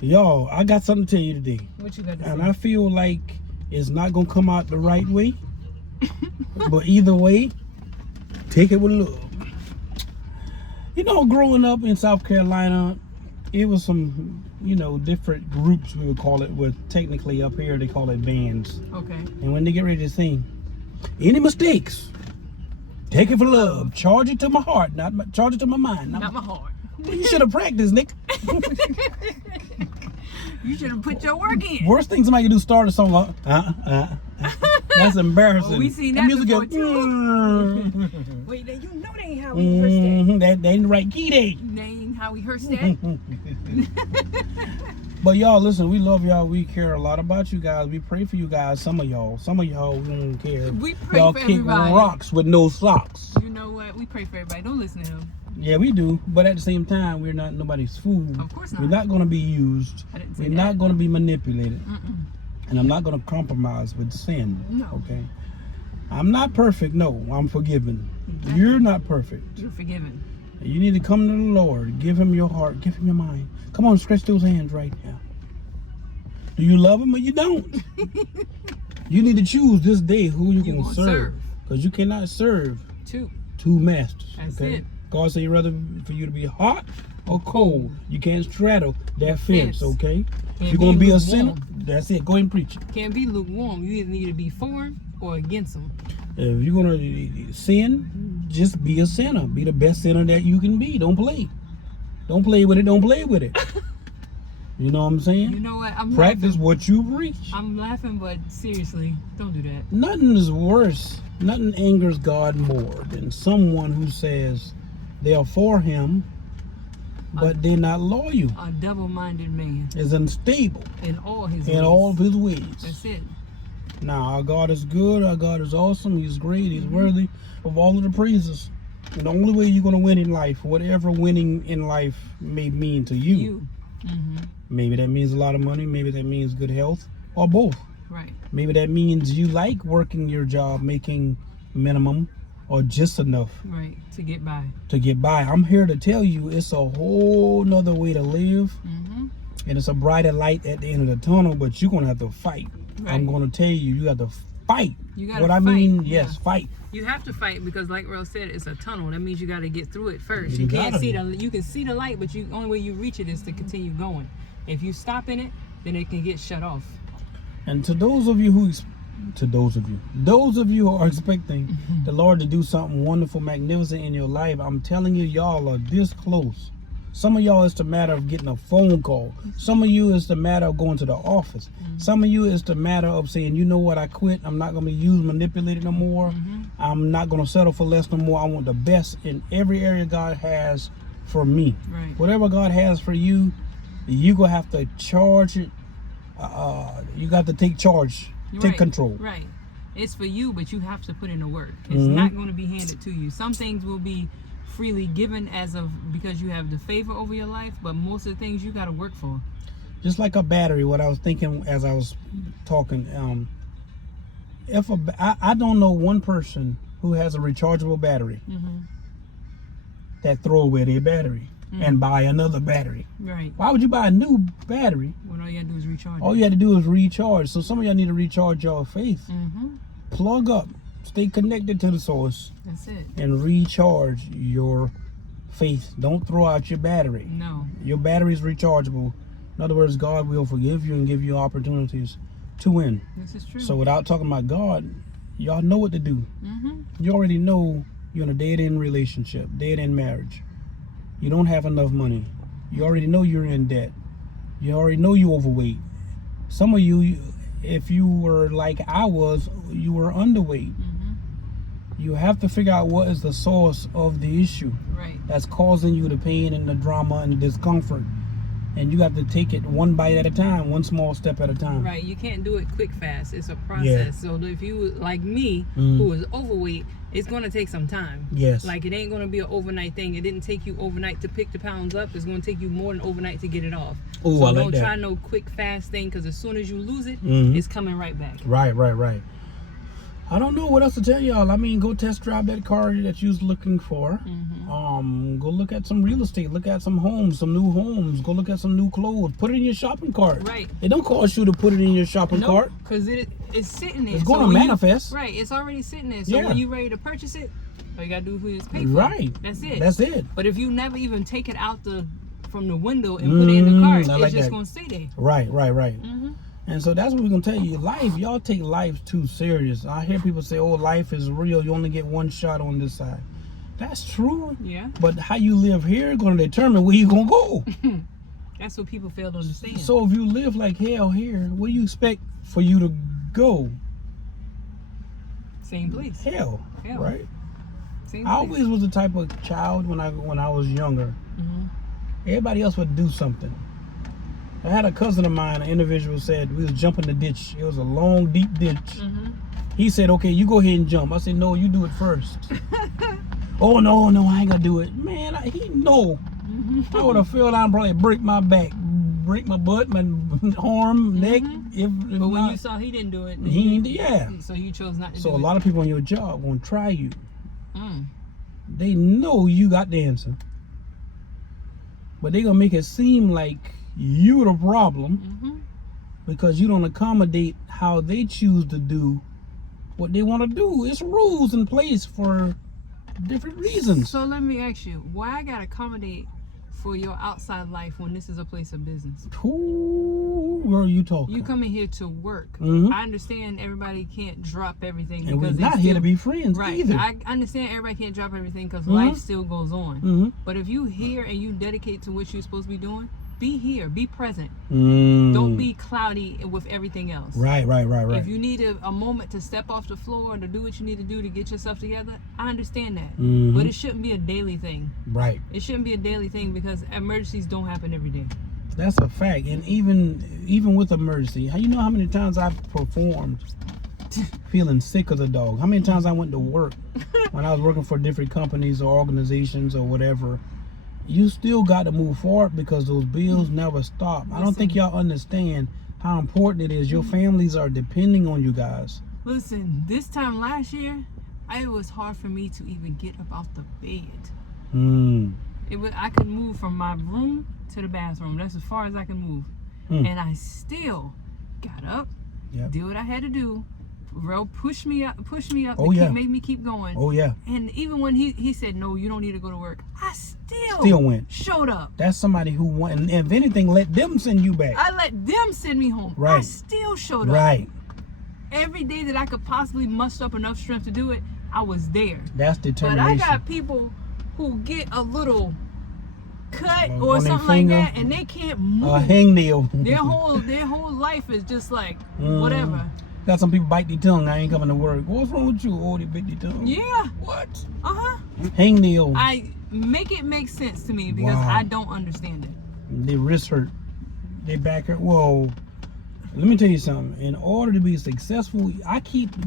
Y'all, I got something to tell you today. What you got to say? And I feel like it's not going to come out the right way. But either way, take it with love. You know, growing up in South Carolina, it was some, different groups, we would call it, with technically up here they call it bands. Okay. And when they get ready to sing, any mistakes, take it for love. Charge it to my heart, charge it to my mind. Not my heart. You should have practiced, Nick. You should have put your work in. Worst thing somebody can do is start a song. That's embarrassing. Well, we seen that before too. Wait, you know they ain't how we rehearsed that. That ain't the right key day. They ain't how we rehearsed that. But y'all, listen, we love y'all. We care a lot about you guys. We pray for you guys. Some of y'all we don't care. We pray y'all for kick everybody. rocks with no socks. You know what? We pray for everybody. Don't listen to him. Yeah, we do. But at the same time, we're not nobody's fool. Of course not. We're not going to be used. I didn't say We're that. not going to be manipulated. And I'm not going to compromise with sin. No. Okay? I'm not perfect. No, I'm forgiven. Exactly. You're not perfect. You're forgiven. You need to come to the Lord. Give him your heart. Give him your mind. Come on, stretch those hands right now. Do you love him or you don't? You need to choose this day who you can serve. Because you cannot serve two masters. That's okay? it. God said he'd rather for you to be hot or cold. You can't straddle that fence, okay? Can't You're going to be a lukewarm. sinner. That's it. Go ahead and preach it. Can't be lukewarm. You either need to be for him or against him. If you're going to sin, just be a sinner. Be the best sinner that you can be. Don't play. Don't play with it. Don't play with it. You know what I'm saying? You know what? Practice laughing. what you preach. I'm laughing, but seriously, don't do that. Nothing is worse. Nothing angers God more than someone who says they are for him, but they're not loyal. A double-minded man Is unstable in all his in ways. all of his ways. That's it. Now, our God is good. Our God is awesome. He's great. He's worthy of all of the praises. And the only way you're going to win in life, whatever winning in life may mean to you. Maybe that means a lot of money. Maybe that means good health, or both. Right. Maybe that means you like working your job, making minimum or just enough Right. To get by. I'm here to tell you it's a whole nother way to live. And it's a brighter light at the end of the tunnel, but you're going to have to fight. Right. I'm going to tell you, you have to fight. You gotta what I fight, mean, yeah. yes, fight. You have to fight because, like Earl said, it's a tunnel. That means you got to get through it first. You You can't gotta. see you can see the light, but the only way you reach it is to continue going. If you stop in it, then it can get shut off. And to those of you who are expecting the Lord to do something wonderful, magnificent in your life, I'm telling you, y'all are this close. Some of y'all, it's the matter of getting a phone call. Some of you, it's the matter of going to the office. Some of you, it's the matter of saying, you know what, I quit. I'm not going to be used, manipulated no more. I'm not going to settle for less no more. I want the best in every area God has for me. Right. Whatever God has for you, you're going to have to charge it. You got to take charge, take control. Right. It's for you, but you have to put in the work. It's not going to be handed to you. Some things will be freely given because you have the favor over your life, but most of the things you got to work for. Just like a battery, what I was thinking as I was talking, I don't know one person who has a rechargeable battery that throw away their battery and buy another battery. Right. Why would you buy a new battery? When all you got to do is recharge. All you had to do is recharge. So some of y'all need to recharge your faith. Plug up. Stay connected to the source. That's it. And recharge your faith. Don't throw out your battery. No. Your battery is rechargeable. In other words, God will forgive you and give you opportunities to win. This is true. So without talking about God, y'all know what to do. You already know you're in a dead-end relationship, dead-end marriage. You don't have enough money. You already know you're in debt. You already know you're overweight. Some of you, if you were like I was, you were underweight. You have to figure out what is the source of the issue that's causing you the pain and the drama and the discomfort. And you have to take it one bite at a time, one small step at a time. Right. You can't do it quick, fast. It's a process. So if you, like me, who is overweight, it's going to take some time. Yes. Like, it ain't going to be an overnight thing. It didn't take you overnight to pick the pounds up. It's going to take you more than overnight to get it off. Oh, so I like don't that. try no quick, fast thing, because as soon as you lose it, it's coming right back. Right. I don't know what else to tell y'all. I mean, go test drive that car that you was looking for. Go look at some real estate. Look at some homes, some new homes. Go look at some new clothes. Put it in your shopping cart. Right. It don't cost you to put it in your shopping cart. Because it's sitting there. It's going to manifest. Right. It's already sitting there. So Yeah. when you're ready to purchase it, all you got to do is pay for Right. it. That's it. That's it. But if you never even take it out from the window and put it in the cart, I like it's just that. going to stay there. Right. And so that's what we're going to tell you. Life, y'all take life too serious. I hear people say, oh, life is real. You only get one shot on this side. That's true. Yeah. But how you live here is going to determine where you're going to go. That's what people fail to understand. So if you live like hell here, what do you expect for you to go? Same place. Hell. Right? Same I place. always was the type of child when I was younger. Everybody else would do something. I had a cousin of mine, an individual said we was jumping the ditch. It was a long, deep ditch. He said, okay, you go ahead and jump. I said, no, you do it first. Oh, no, I ain't gonna do it. Man, he know. I would have fell down and probably break my back, break my butt, my arm, neck. If But when not, you saw he didn't do it, yeah. so you chose not to So do a it. lot of people on your job gonna try you. They know you got the answer. But they gonna make it seem like you the problem because you don't accommodate how they choose to do what they want to do. It's rules in place for different reasons. So let me ask you, why I gotta accommodate for your outside life when this is a place of business? Who are you talking? You coming here to work. I understand everybody can't drop everything And we're because not here to be friends right. either. I understand everybody can't drop everything because life still goes on. But if you here and you dedicate to what you're supposed to be doing, be here, be present. Don't be cloudy with everything else. Right. If you need a moment to step off the floor and to do what you need to do to get yourself together, I understand that. But it shouldn't be a daily thing. Right. It shouldn't be a daily thing because emergencies don't happen every day. That's a fact. And even with emergency, how you know how many times I've performed feeling sick as a dog? How many times I went to work when I was working for different companies or organizations or whatever? You still got to move forward because those bills never stop. I don't think y'all understand how important it is. Your families are depending on you guys. Listen, this time last year, it was hard for me to even get up off the bed. I could move from my room to the bathroom. That's as far as I can move. And I still got up, did what I had to do. Bro, push me up, made me keep going. Oh yeah. And even when he said, no, you don't need to go to work, I still went. Showed up. That's somebody who went, and if anything, let them send you back. I let them send me home. Right. I still showed up. Right. Every day that I could possibly muster up enough strength to do it, I was there. That's determination. But I got people who get a little cut On or their something finger, like that, and they can't move. A hangnail. Their whole life is just like whatever. Got some people bite their tongue. I ain't coming to work. What's wrong with you? Oh, they bite their tongue. Yeah. What? Hangnail. Hangnail. I make it make sense to me because I don't understand it. They wrist hurt. They back hurt. Whoa. Let me tell you something. In order to be successful,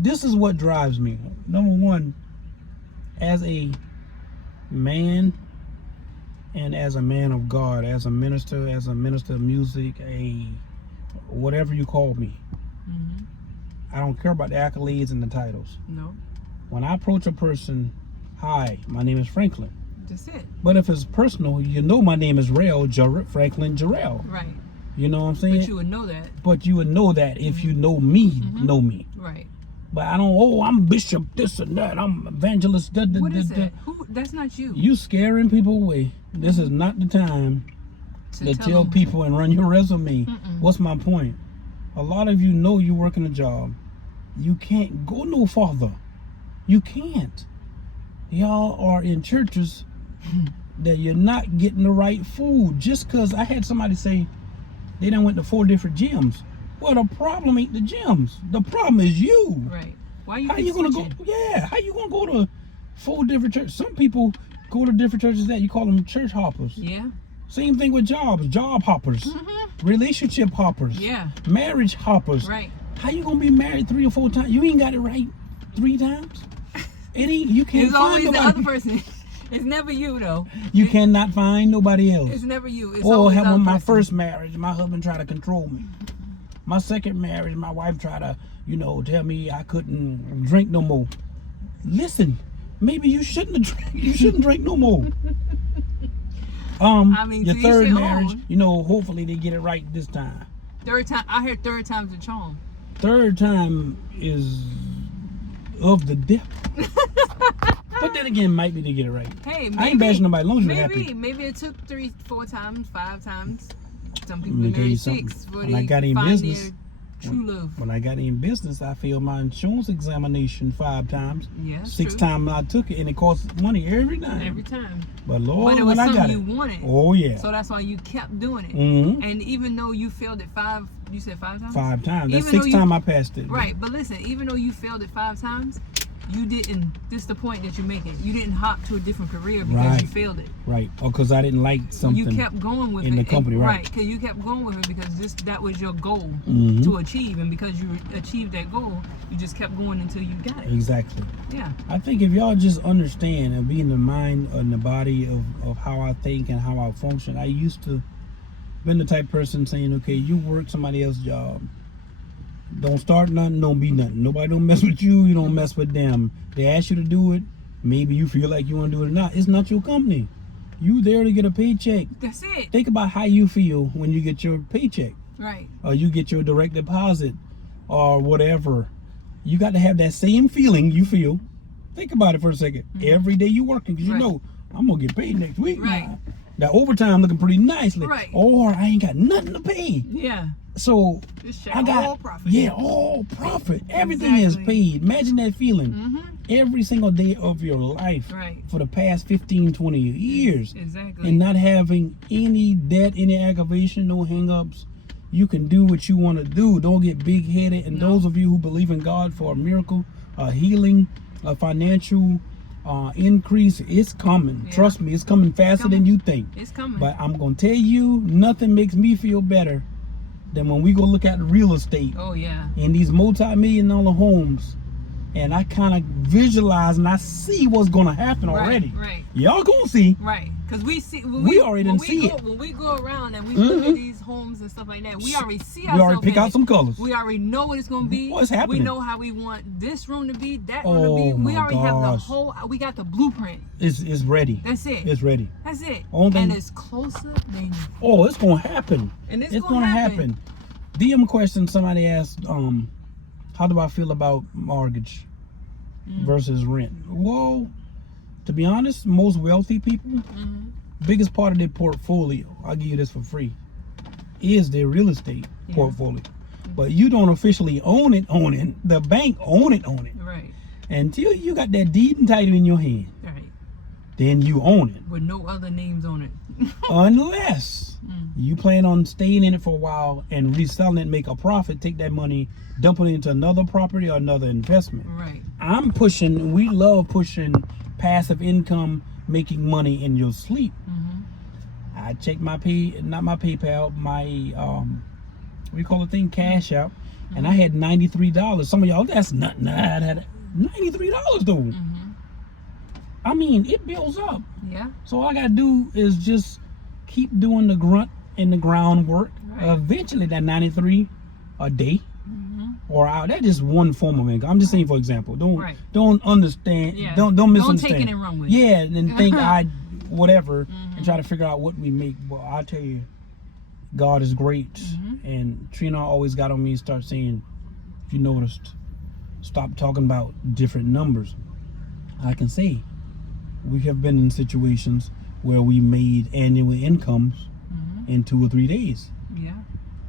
this is what drives me. Number one, as a man and as a man of God, as a minister of music, whatever you call me. I don't care about the accolades and the titles. No. When I approach a person, hi, my name is Franklin. That's it. But if it's personal, you know my name is Franklin Jarrell. Right. You know what I'm saying? But you would know that. But you would know that if you know me, know me. Right. But I don't, I'm bishop, this and that, I'm evangelist. What is that? That's not you. You scaring people away. This is not the time to tell people and run your resume. What's my point? A lot of you know you working a job. You can't go no farther. You can't. Y'all are in churches that you're not getting the right food. Just because I had somebody say they done went to 4 different gyms. Well, the problem ain't the gyms. The problem is you. Right. Why How you gonna go? Yeah. How you gonna go to 4 different churches? Some people go to different churches that you call them church hoppers. Yeah. Same thing with jobs. Job hoppers. Relationship hoppers. Yeah. Marriage hoppers. Right. How you gonna be married 3 or 4 times? You ain't got it right 3 times. You can't It's find always nobody. the other person. It's never you though. You cannot find nobody else. It's never you. It's Or always have the other my person. first marriage, my husband tried to control me. My second marriage, my wife tried to, tell me I couldn't drink no more. Listen, maybe you shouldn't have drink. You shouldn't drink no more. I mean, your to third each their marriage, own. hopefully they get it right this time. Third time, I heard third time's a charm. Third time is of the devil. But then again, might be to get it right. Hey, maybe, I ain't bashing nobody, as long as you're happy. Maybe it took 3, 4 times, 5 times. Some people Let me been tell you married something. 6 before When I they got in find business, their true love. When I got in business, I failed my insurance examination 5 times. Yeah, 6 true. times I took it, and it cost money every time. Every time. But Lord, But it was when I something got you it, wanted. oh yeah, So that's why you kept doing it. Mhm. And even though you failed it 5, you said 5 times? 5 times. That's Even though 6 you- times I passed it. Right, but listen, even though you failed it 5 times, you didn't. This is the point that you're making. You didn't hop to a different career because Right. you failed it. Right. Or because I didn't like something. You kept going with in it. the company, right. Because you kept going with it because that was your goal Mhm. to achieve, and because you achieved that goal, you just kept going until you got it. Exactly. Yeah. I think if y'all just understand and be in the mind and the body of how I think and how I function, I used to been the type of person saying, okay, you work somebody else's job. Don't start nothing, don't be nothing. Nobody don't mess with you, you don't mess with them. They ask you to do it, maybe you feel like you want to do it or not. It's not your company. You there to get a paycheck. That's it. Think about how you feel when you get your paycheck Right. or you get your direct deposit or whatever. You got to have that same feeling you feel. Think about it for a second. Every day you working because you Right. know I'm going to get paid next week. Right. Now. That overtime looking pretty nicely. Right. Or I ain't got nothing to pay. Yeah. So Just check I got all profit. yeah, all profit. Everything is Exactly. paid. Imagine that feeling. Mm-hmm. Every single day of your life Right. for the past 15, 20 years. Exactly. And not having any debt, any aggravation, no hang-ups. You can do what you want to do. Don't get big-headed. And No. those of you who believe in God for a miracle, a healing, a financial increase, it's coming. Yeah. Trust me, it's coming faster coming. than you think. It's coming. But I'm going to tell you, nothing makes me feel better than when we go look at real estate Oh yeah. in these multi-million-dollar homes. And I kind of visualize and I see what's going to happen already. Right. Y'all going to see. Right. Because we see. We already didn't see it. When we go around and we look Mhm. at these homes and stuff like that, we already see We ourselves. already pick in out it. some colors. We already know what it's gonna be. What's happening? We know how we want this room to be, that room to Oh, be. We my already have the gosh. whole. We got the blueprint. It's ready. That's it. It's ready. That's it. Only thing- And it's closer than you. Oh, it's going to happen. And it's It's gonna going to happen. happen. DM question somebody asked, how do I feel about mortgage versus rent? Well, to be honest, most wealthy people, Mhm. biggest part of their portfolio, I'll give you this for free, is their real estate Yeah. portfolio. But you don't officially own it. The bank own it. Right. Until you got that deed and title in your hand, Right. then you own it. With no other names on it. Unless Mm. you plan on staying in it for a while and reselling it, make a profit, take that money, dump it into another property or another investment. Right. We love pushing passive income, making money in your sleep. Mhm. I checked my PayPal, my what do you call the thing, Cash App, and I had $93. Some of y'all, that's not I had $93 though. Mhm. I mean, it builds up. Yeah. So all I gotta do is just keep doing the grunt and the groundwork. Right. Eventually, that 93 a day Mhm. or out. That's just one form of income. I'm just saying, for example, Right. don't understand. Yeah. Don't Don't misunderstand. take it and run with it. Yeah, and think I whatever Mhm. and try to figure out what we make. But I tell you, God is great. Mhm. And Trina always got on me and start saying, if you noticed, stop talking about different numbers. I can say we have been in situations where we made annual incomes Mhm. in 2 or 3 days. Yeah.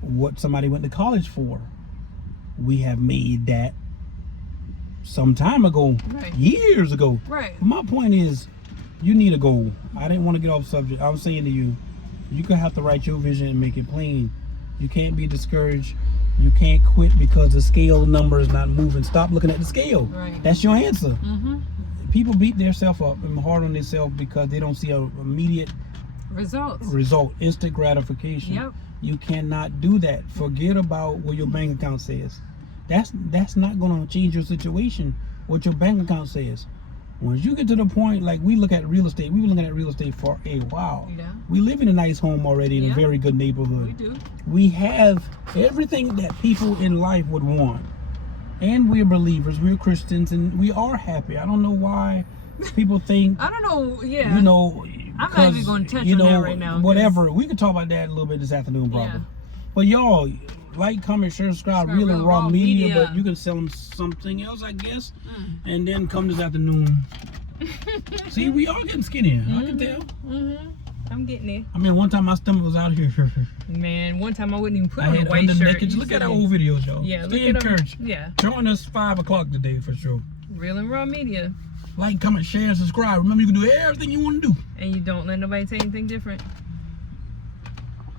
What somebody went to college for, we have made that some time ago, Right. years ago. Right. My point is, you need a goal. I didn't want to get off subject. I was saying to you, you could have to write your vision and make it plain. You can't be discouraged. You can't quit because the scale number is not moving. Stop looking at the scale. Right. That's your answer. Mhm. People beat themselves up and hard on themselves because they don't see a immediate Results. result, instant gratification. Yep. You cannot do that. Forget about what your bank account says. That's not going to change your situation. What your bank account says. Once you get to the point, like we look at real estate, we were looking at real estate for a while. Yeah. We live in a nice home already in a Yeah. very good neighborhood. We do. We have everything that people in life would want. And we're believers, we're Christians, and we are happy. I don't know why people think, I don't know. Yeah. you know, I'm not even gonna touch you on know, that right now, 'cause- whatever. We could talk about that a little bit this afternoon, probably. Yeah. But y'all, like, comment, share, subscribe, Subscribe, Real and Raw Media, Media. but you can sell them something else, I guess. And then come this afternoon. See, we are getting skinnier. I can tell. I'm getting it. I mean, one time my stomach was out here. Man, one time I wouldn't even put I on a had white under shirt. naked. You Look at see our me. old videos, y'all. Yeah, Stay look at 'em. encouraged. Yeah. Join us 5 o'clock today for sure. Real and Raw Media. Like, comment, share, and subscribe. Remember, you can do everything you want to do. And you don't let nobody say anything different.